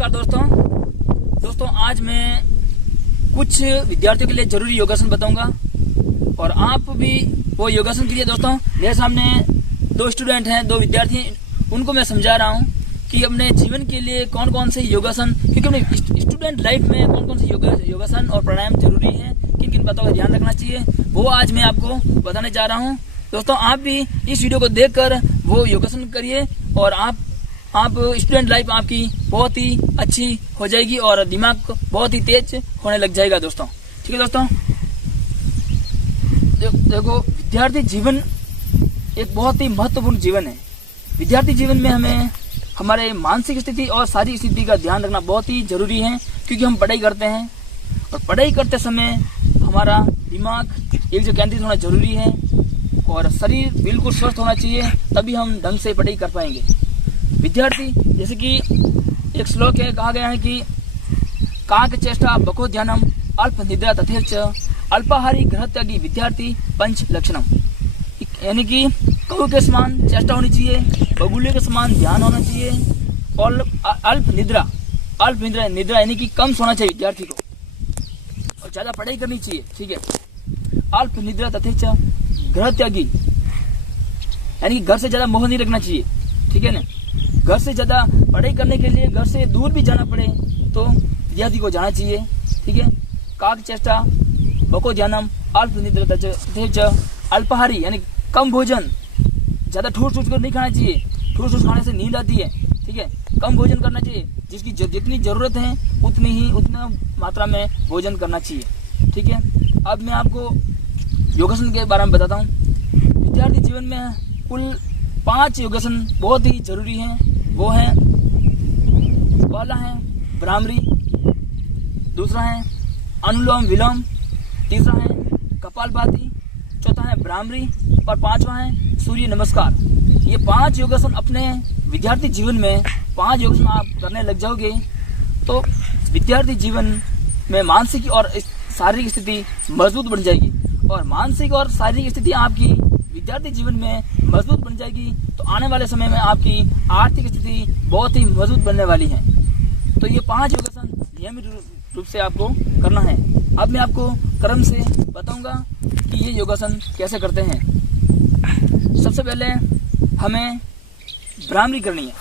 नमस्कार दोस्तों, आज मैं कुछ विद्यार्थियों के लिए जरूरी योगासन बताऊंगा और आप भी वो योगासन कीजिए। दोस्तों, मेरे सामने दो स्टूडेंट हैं, दो विद्यार्थी हैं, उनको मैं समझा रहा हूँ कि अपने जीवन के लिए कौन कौन से योगासन, क्योंकि अपने स्टूडेंट लाइफ में कौन कौन से योगासन और प्राणायाम जरूरी है, किन किन बातों का ध्यान रखना चाहिए, वो आज मैं आपको बताने जा रहा हूँ। दोस्तों, आप भी इस वीडियो को देखकर वो योगासन करिए और आप स्टूडेंट लाइफ आपकी बहुत ही अच्छी हो जाएगी और दिमाग बहुत ही तेज होने लग जाएगा दोस्तों। ठीक है दोस्तों, देखो विद्यार्थी जीवन एक बहुत ही महत्वपूर्ण जीवन है। विद्यार्थी जीवन में हमें हमारे मानसिक स्थिति और शारीरिक स्थिति का ध्यान रखना बहुत ही जरूरी है, क्योंकि हम पढ़ाई करते हैं और पढ़ाई करते समय हमारा दिमाग एक जगह केंद्रित होना जरूरी है और शरीर बिल्कुल स्वस्थ होना चाहिए, तभी हम ढंग से पढ़ाई कर पाएंगे। विद्यार्थी, जैसे कि एक श्लोक है, कहा गया है कि काक चेष्टा बको ध्यानम अल्प निद्रा तथेच अल्पाहारी ग्रह त्यागी विद्यार्थी पंच लक्षणम, यानी कि कौ के समान चेष्टा होनी चाहिए, बगुले के समान ध्यान होना चाहिए और अल्प निद्रा यानी कि कम सोना चाहिए विद्यार्थी को और ज्यादा पढ़ाई करनी चाहिए। ठीक है, अल्प निद्रा तथेच ग्रह त्यागी यानी कि घर से ज्यादा मोह नहीं रखना चाहिए। ठीक है ना, घर से ज्यादा पढ़ाई करने के लिए घर से दूर भी जाना पड़े तो विद्यार्थी को जाना चाहिए। ठीक है, काक चेष्टा बको ध्यानम अल्प निद्रा तथेच अल्पाहारी यानी कम भोजन, ज्यादा ठूस कर नहीं खाना चाहिए, ठूस खाने से नींद आती है। ठीक है, कम भोजन करना चाहिए, जिसकी जितनी जरूरत है उतना मात्रा में भोजन करना चाहिए। ठीक है, अब मैं आपको योगासन के बारे में बताता हूँ। विद्यार्थी जीवन में कुल 5 योगासन बहुत ही जरूरी हैं। वो है, पहला है भ्रामरी, दूसरा है अनुलोम विलोम, तीसरा है कपालभाति, चौथा है भ्रामरी और 5वां है सूर्य नमस्कार। ये 5 योगासन अपने विद्यार्थी जीवन में 5 योगासन आप करने लग जाओगे तो विद्यार्थी जीवन में मानसिक और शारीरिक स्थिति मजबूत बन जाएगी और मानसिक और शारीरिक स्थिति आपकी विद्यार्थी जीवन में मजबूत बन जाएगी तो आने वाले समय में आपकी आर्थिक स्थिति बहुत ही मजबूत बनने वाली है। तो ये 5 योगासन नियमित रूप से आपको करना है। अब मैं आपको क्रम से बताऊंगा कि ये योगासन कैसे करते हैं। सबसे पहले हमें भ्रामरी करनी है।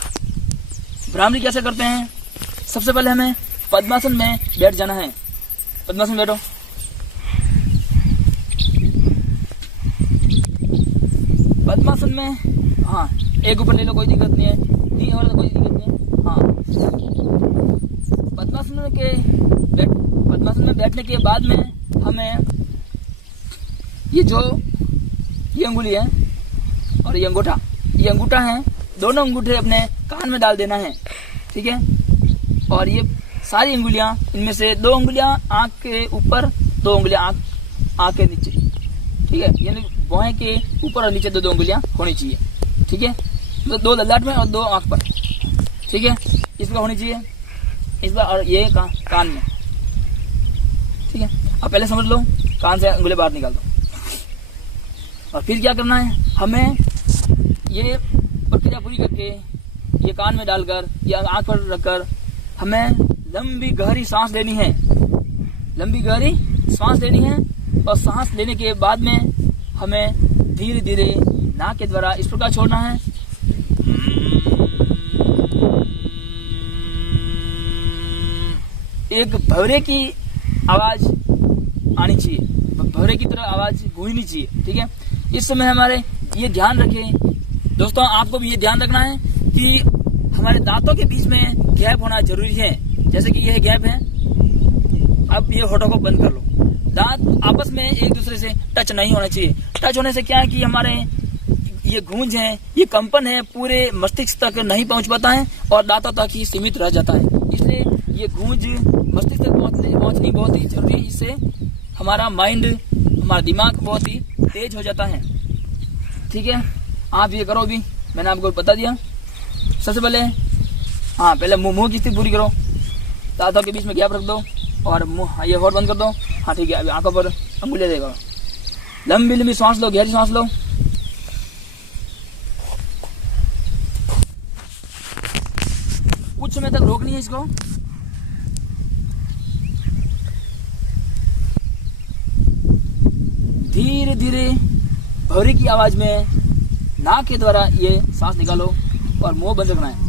भ्रामरी कैसे करते हैं? सबसे पहले हमें पद्मासन में बैठ जाना है। पद्मासन बैठो। पद्मासन में एक ऊपर ले लो, कोई दिक्कत नहीं है, नहीं हो रहा तो कोई दिक्कत नहीं है। पद्मासन में बैठने के बाद में हमें ये अंगुली है और ये अंगूठा है, दोनों अंगूठे अपने कान में डाल देना है। ठीक है, और ये सारी अंगुलियां, इनमें से 2 अंगुलियां आंख के ऊपर, 2 अंगुलियां आंख के नीचे। ठीक है, यानी भौहें के ऊपर और नीचे 2 अंगुलियां होनी चाहिए। ठीक है, तो 2 ललाट में और 2 आंख पर। ठीक है, इस बार होनी चाहिए, इस बार, और ये कान में। ठीक है, अब पहले समझ लो, कान से अंगुली बाहर निकाल दो और फिर क्या करना है, हमें ये प्रक्रिया पूरी करके ये कान में डालकर या आंख पर रखकर हमें लंबी गहरी सांस लेनी है। लंबी गहरी सांस लेनी है और सांस लेने के बाद में हमें धीरे धीरे नाक के द्वारा इस प्रकार छोड़ना है। एक भंवरे की आवाज आनी चाहिए, भंवरे की तरह आवाज गूंजनी चाहिए। ठीक है, इस समय हमारे ये ध्यान रखें दोस्तों, आपको भी ये ध्यान रखना है कि हमारे दांतों के बीच में गैप होना जरूरी है। जैसे कि यह गैप है, अब ये होठों को बंद कर लो। दांत आपस में एक दूसरे से टच नहीं होना चाहिए। टच होने से क्या है कि हमारे ये गूंज है, ये कंपन है, पूरे मस्तिष्क तक नहीं पहुंच पाता है और दांतों तक ही सीमित रह जाता है। इसलिए ये गूंज मस्तिष्क तक पहुंचनी बहुत ही जरूरी है। इससे हमारा माइंड, हमारा दिमाग बहुत ही तेज हो जाता है। ठीक है, आप ये करो। भी मैंने आपको बता दिया। सबसे पहले पहले मुंह की स्थिति पूरी करो, दांतों के बीच में गैप रख दो और मुंह, ये होठ बंद कर दो। ठीक है, अभी आंखों पर अंगुलियां देगा, लंबी लंबी सांस लो, गहरी सांस लो। कुछ समय तक रोकनी है इसको। धीरे धीरे भौरी की आवाज में नाक के द्वारा ये सांस निकालो और मुंह बंद रखना है।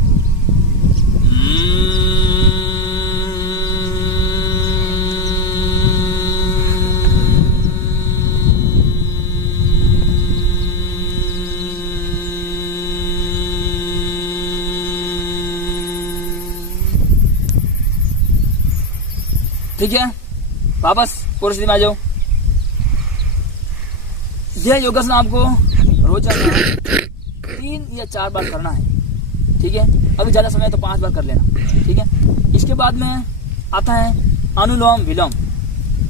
ठीक है, वापस पूरी स्थिति में आ जाओ। यह योगासन आपको रोजाना 3 या 4 बार करना है। ठीक है, अभी ज्यादा समय है तो 5 बार कर लेना। ठीक है, इसके बाद में आता है अनुलोम विलोम।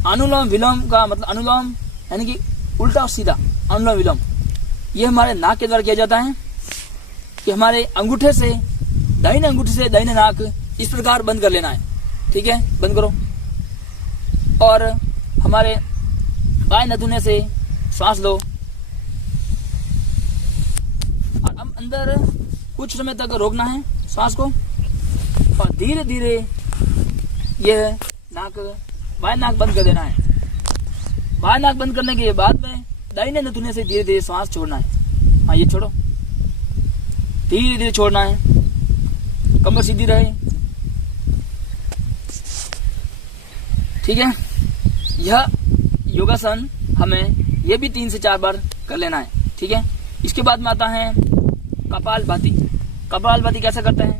अनुलोम विलोम का मतलब अनुलोम यानी कि उल्टा और सीधा अनुलोम विलोम। ये हमारे नाक के द्वारा किया जाता है कि हमारे अंगूठे से दाहिने अंगूठे से दाहिने नाक इस प्रकार बंद कर लेना है। ठीक है, बंद करो और हमारे बाएं नथुने से सांस लो और अब अंदर कुछ समय तक रोकना है सांस को और धीरे धीरे यह बाएं नाक बंद कर देना है। बाएं नाक बंद करने के बाद में दाहिने नथुने से धीरे धीरे सांस छोड़ना है। हाँ, ये छोड़ो, धीरे धीरे छोड़ना है, कमर सीधी रहे। ठीक है, यह योगासन हमें यह भी 3 से 4 बार कर लेना है। ठीक है, इसके बाद में आता है कपालभाति। कपालभाति कैसे करते हैं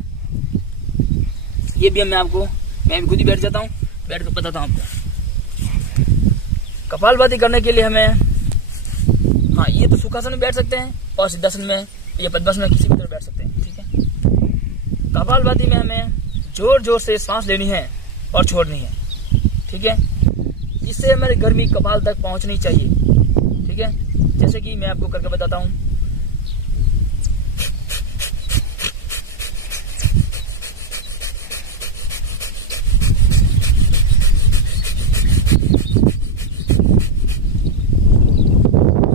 ये भी मैं भी खुद ही बैठ जाता हूँ, बैठ कर बताता हूँ आपको। कपालभाति करने के लिए हमें हाँ, ये तो सुखासन में बैठ सकते हैं और सिद्धासन में या पद्मासन में किसी भी तरह बैठ सकते हैं। ठीक है, कपालभाति में हमें जोर जोर से सांस लेनी है और छोड़नी है। ठीक है, इससे हमारी गर्मी कपाल तक पहुंचनी चाहिए। ठीक है, जैसे कि मैं आपको करके बताता हूं।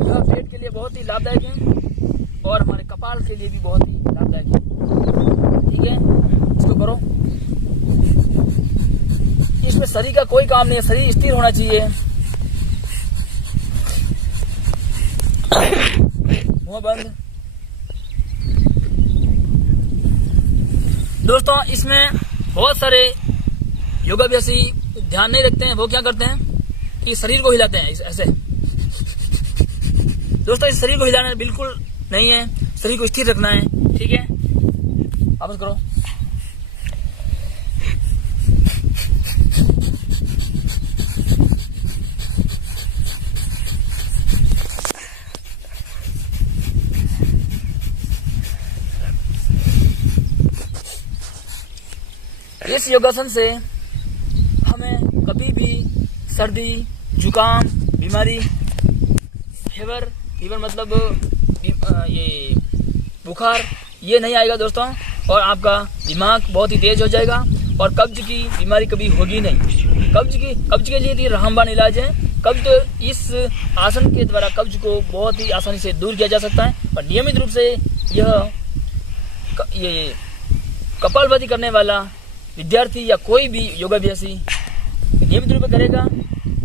यह पेट के लिए बहुत ही लाभदायक है और हमारे कपाल के लिए भी बहुत ही लाभदायक है। ठीक है, इसको करो। इसमें शरीर का कोई काम नहीं है, शरीर स्थिर होना चाहिए। मुंह बंद। दोस्तों, इसमें बहुत सारे योगाभ्यासी ध्यान नहीं रखते हैं। वो क्या करते हैं कि शरीर को हिलाते हैं ऐसे। दोस्तों, इस शरीर को हिलाना बिल्कुल नहीं है, शरीर को स्थिर रखना है। ठीक है, वापस करो। इस योगासन से हमें कभी भी सर्दी, जुकाम, बीमारी, फीवर मतलब ये बुखार, ये नहीं आएगा दोस्तों। और आपका दिमाग बहुत ही तेज हो जाएगा और कब्ज की बीमारी कभी होगी नहीं। कब्ज के लिए रामबाण इलाज है। कब्ज इस आसन के द्वारा कब्ज को बहुत ही आसानी से दूर किया जा सकता है। और नियमित रूप से ये कपालभाति करने वाला विद्यार्थी या कोई भी योगाभ्यासी नियमित रूप से करेगा,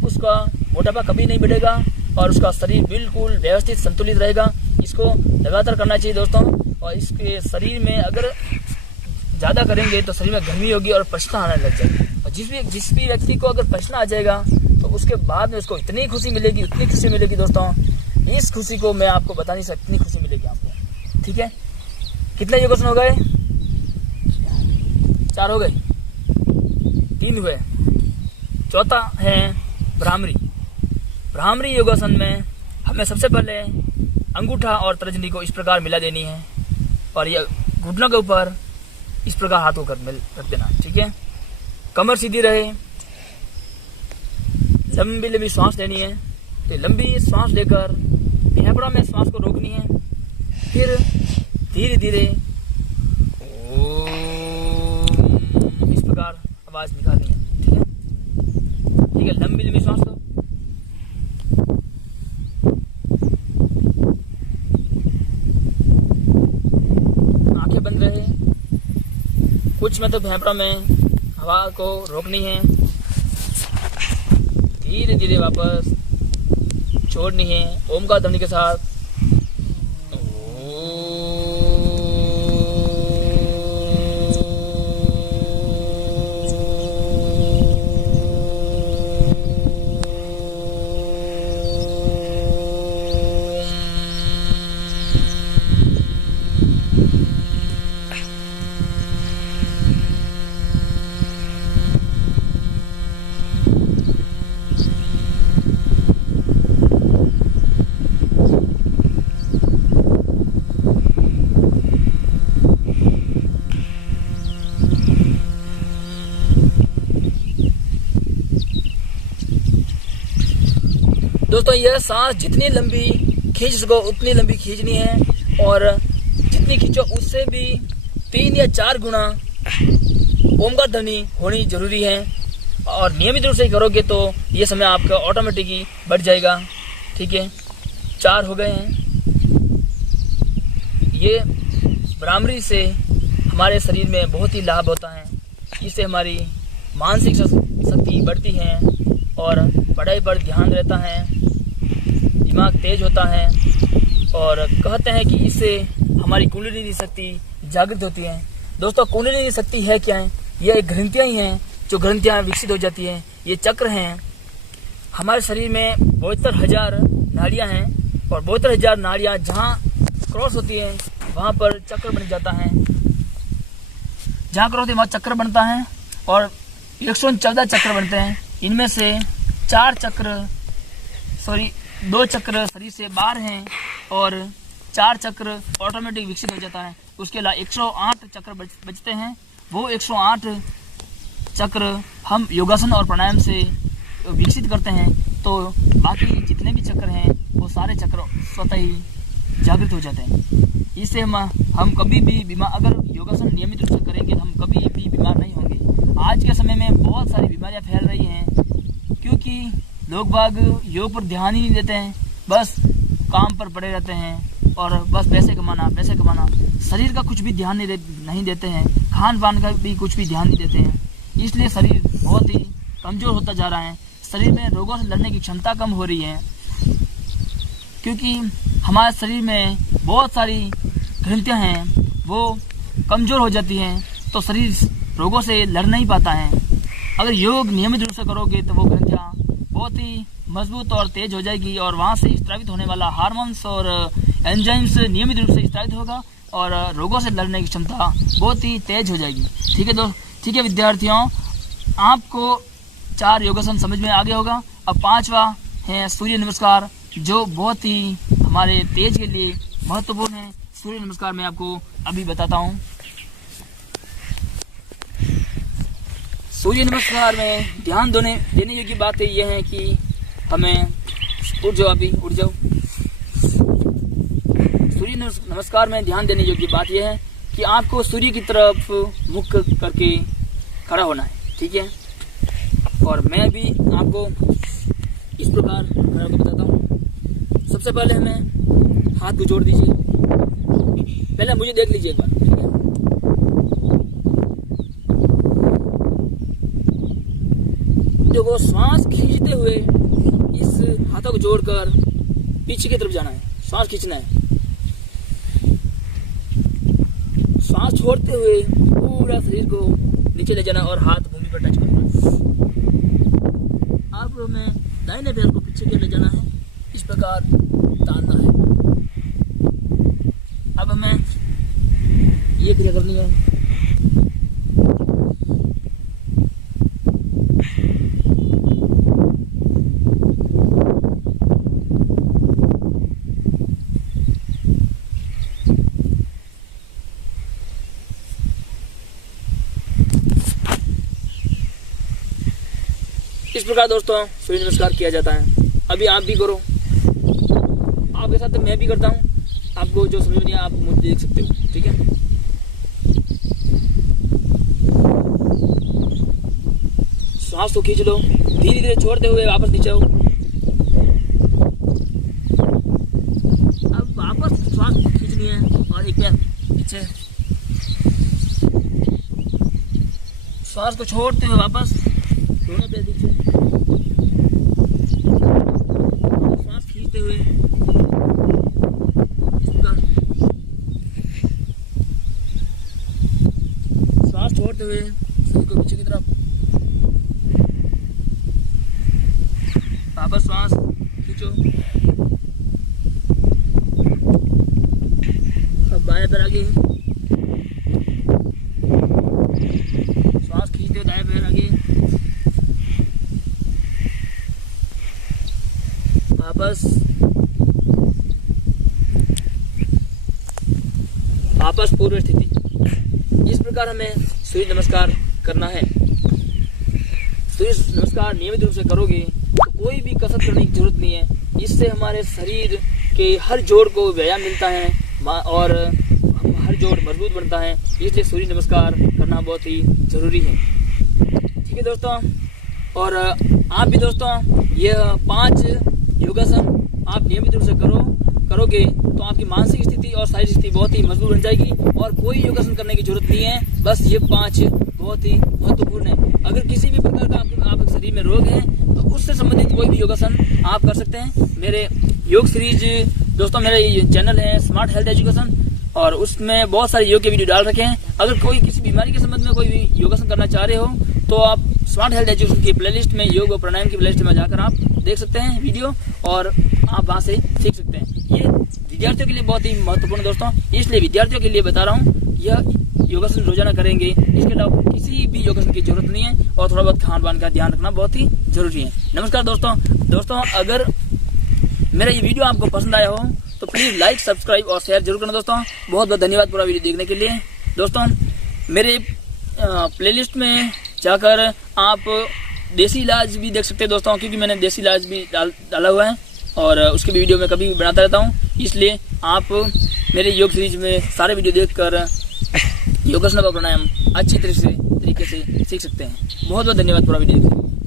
उसका मोटापा कभी नहीं बढ़ेगा और उसका शरीर बिल्कुल व्यवस्थित संतुलित रहेगा। इसको लगातार करना चाहिए दोस्तों। और इसके शरीर में अगर ज़्यादा करेंगे तो शरीर में गर्मी होगी और पसीना आने लग जाएगी। और जिस भी व्यक्ति को अगर पसीना आ जाएगा तो उसके बाद में उसको इतनी खुशी मिलेगी, उतनी खुशी मिलेगी दोस्तों, इस खुशी को मैं आपको बता नहीं सकती, इतनी खुशी मिलेगी आपको। ठीक है, कितने योगासन हो गए? 4 हो गए, 3 हुए। चौथा है भ्रामरी। भ्रामरी योगासन में हमें सबसे पहले अंगूठा और तर्जनी को इस प्रकार मिला देनी है और ये घुटनों के ऊपर इस प्रकार हाथों कर रख देना। ठीक है, कमर सीधी रहे, लंबी लंबी सांस लेनी है। तो लंबी सांस लेकर फेफड़ा में सांस को रोकनी है, फिर धीरे धीरे इस प्रकार आवाज निकालनी है। ठीक है, ठीक है, लंबी लंबी सांस लो। आंखें बंद रहे, कुछ इसमें तो फेफड़ों में हवा को रोकनी है, धीरे धीरे वापस छोड़नी है ओमकार ध्वनि के साथ। दोस्तों यह सांस जितनी लंबी खींच सको उतनी लंबी खींचनी है और जितनी खींचो उससे भी 3 या 4 गुना ओमकार ध्वनि होनी जरूरी है। और नियमित रूप से करोगे तो ये समय आपका ऑटोमेटिकली बढ़ जाएगा। ठीक है, 4 हो गए हैं। ये भ्रामरी से हमारे शरीर में बहुत ही लाभ होता है। इससे हमारी मानसिक शक्ति बढ़ती है और पढ़ाई पर ध्यान रहता है, दिमाग तेज होता है और कहते हैं कि इससे हमारी कुंडलिनी शक्ति जागृत होती है। दोस्तों कुंडलिनी शक्ति है क्या है? यह एक ग्रंथियाँ ही हैं जो ग्रंथियाँ विकसित हो जाती हैं। ये चक्र हैं। हमारे शरीर में 72,000 नाड़ियाँ हैं और 72,000 नाड़ियाँ जहाँ क्रॉस होती हैं वहाँ पर चक्र बन जाता है। जहाँ क्रॉस होती है वहाँ चक्र बनता है और 114 चक्र बनते हैं। इनमें से 2 चक्र शरीर से बाहर हैं और 4 चक्र ऑटोमेटिक विकसित हो जाता है। उसके अलावा 108 चक्र बचते हैं। वो 108 चक्र हम योगासन और प्राणायाम से विकसित करते हैं तो बाकी जितने भी चक्र हैं वो सारे चक्र स्वतः ही जागृत हो जाते हैं। इससे हम कभी भी बीमार, अगर योगासन नियमित रूप से करेंगे हम कभी भी बीमार नहीं होंगे। आज के समय में बहुत सारी बीमारियां फैल रही हैं क्योंकि लोग बाग योग पर ध्यान ही नहीं देते हैं, बस काम पर पड़े रहते हैं और बस पैसे कमाना, शरीर का कुछ भी ध्यान नहीं देते हैं, खान पान का भी कुछ भी ध्यान नहीं देते हैं। इसलिए शरीर बहुत ही कमज़ोर होता जा रहा है। शरीर में रोगों से लड़ने की क्षमता कम हो रही है क्योंकि हमारे शरीर में बहुत सारी ग्रंथियाँ हैं वो कमज़ोर हो जाती हैं तो शरीर रोगों से लड़ नहीं पाता है। अगर योग नियमित रूप से करोगे तो वो ग्रंथियाँ बहुत ही मजबूत और तेज हो जाएगी और वहाँ से स्त्रावित होने वाला हार्मोन्स और एंजाइम्स नियमित रूप से स्त्रावित होगा और रोगों से लड़ने की क्षमता बहुत ही तेज हो जाएगी। ठीक है विद्यार्थियों, आपको 4 योगासन समझ में आ गया होगा। अब 5वां है सूर्य नमस्कार जो बहुत ही हमारे तेज के लिए महत्वपूर्ण है। सूर्य नमस्कार मैं आपको अभी बताता हूँ। सूर्य नमस्कार में ध्यान देने योग्य बात यह है कि हमें उठ जाओ। सूर्य नमस्कार में ध्यान देने योग्य बात यह है कि आपको सूर्य की तरफ मुख करके खड़ा होना है। ठीक है, और मैं भी आपको इस प्रकार खड़ा होकर बताता हूँ। सबसे पहले हमें हाथ को जोड़ दीजिए। पहले मुझे देख लीजिए एक बार। ठीक है, देखो श्वास खींचते हुए इस हाथों को जोड़कर पीछे की तरफ जाना है, श्वास खींचना है। श्वास छोड़ते हुए पूरा शरीर को नीचे ले जाना और हाथ भूमि पर टच करना। अब हमें दाहिने पैर को पीछे की ले जाना है, इस प्रकार तानना है। अब हमें ये क्रिया करनी है। इस प्रकार दोस्तों सूर्य नमस्कार किया जाता है। अभी आप भी करो, आपके साथ मैं भी करता हूँ। आपको जो समझ नहीं आया आप मुझे देख सकते हो। ठीक है, श्वास को खींच लो, धीरे धीरे छोड़ते हुए वापस नीचे आओ। अब वापस श्वास खींचनी है और एक पैर पीछे। श्वास को छोड़ते हुए वापस दोनों पैर पीछे, श्वास खींचते हुए इस प्रकार, श्वास छोड़ते हुए शरीर को पीछे की तरफ, वापस श्वास खींचो। अब बाएं पैर आगे, श्वास खींचते हुए दाएं पैर आगे, वापस पूर्व स्थिति। इस प्रकार हमें सूर्य नमस्कार करना है। सूर्य नमस्कार नियमित रूप से करोगे तो कोई भी कसरत करने की जरूरत नहीं है। इससे हमारे शरीर के हर जोड़ को व्यायाम मिलता है और हर जोड़ मजबूत बनता है। इसलिए सूर्य नमस्कार करना बहुत ही जरूरी है। ठीक है दोस्तों, और आप भी दोस्तों यह 5 योगासन आप नियमित रूप से करोगे तो आपकी मानसिक स्थिति और शारीरिक स्थिति बहुत ही मजबूत बन जाएगी और कोई योगासन करने की जरूरत नहीं है। बस ये 5 बहुत ही महत्वपूर्ण है। अगर किसी भी प्रकार का आपके शरीर में रोग है तो उससे संबंधित कोई भी योगासन आप कर सकते हैं। मेरे योग सीरीज दोस्तों, मेरा ये चैनल है स्मार्ट हेल्थ एजुकेशन और उसमें बहुत सारे योग के वीडियो डाल रखे हैं। अगर कोई किसी बीमारी के संबंध में कोई भी योगासन करना चाह रहे हो तो आप स्मार्ट हेल्थ एजुकेशन की प्लेलिस्ट में, योग और प्राणायाम की प्लेलिस्ट में जाकर आप देख सकते हैं वीडियो और आप वहां से सीख सकते हैं। ये विद्यार्थियों के लिए बहुत ही महत्वपूर्ण दोस्तों, इसलिए विद्यार्थियों के लिए बता रहा हूँ। यह योगासन रोजाना करेंगे, इसके अलावा किसी भी योगासन की जरूरत नहीं है और थोड़ा बहुत खान पान का ध्यान रखना बहुत ही जरूरी है। नमस्कार दोस्तों, अगर मेरा ये वीडियो आपको पसंद आया हो तो प्लीज लाइक, सब्सक्राइब और शेयर जरूर करना दोस्तों। बहुत बहुत धन्यवाद पूरा वीडियो देखने के लिए। दोस्तों मेरे प्लेलिस्ट में जाकर आप देसी इलाज भी देख सकते हैं दोस्तों, क्योंकि मैंने देसी इलाज भी डाला हुआ है और उसकी वीडियो मैं कभी भी बनाता रहता हूँ। इसलिए आप मेरे योग सीरीज में सारे वीडियो देखकर योगासन और प्राणायाम अच्छी तरीके से सीख सकते हैं। बहुत बहुत धन्यवाद पूरा वीडियो देखने के लिए।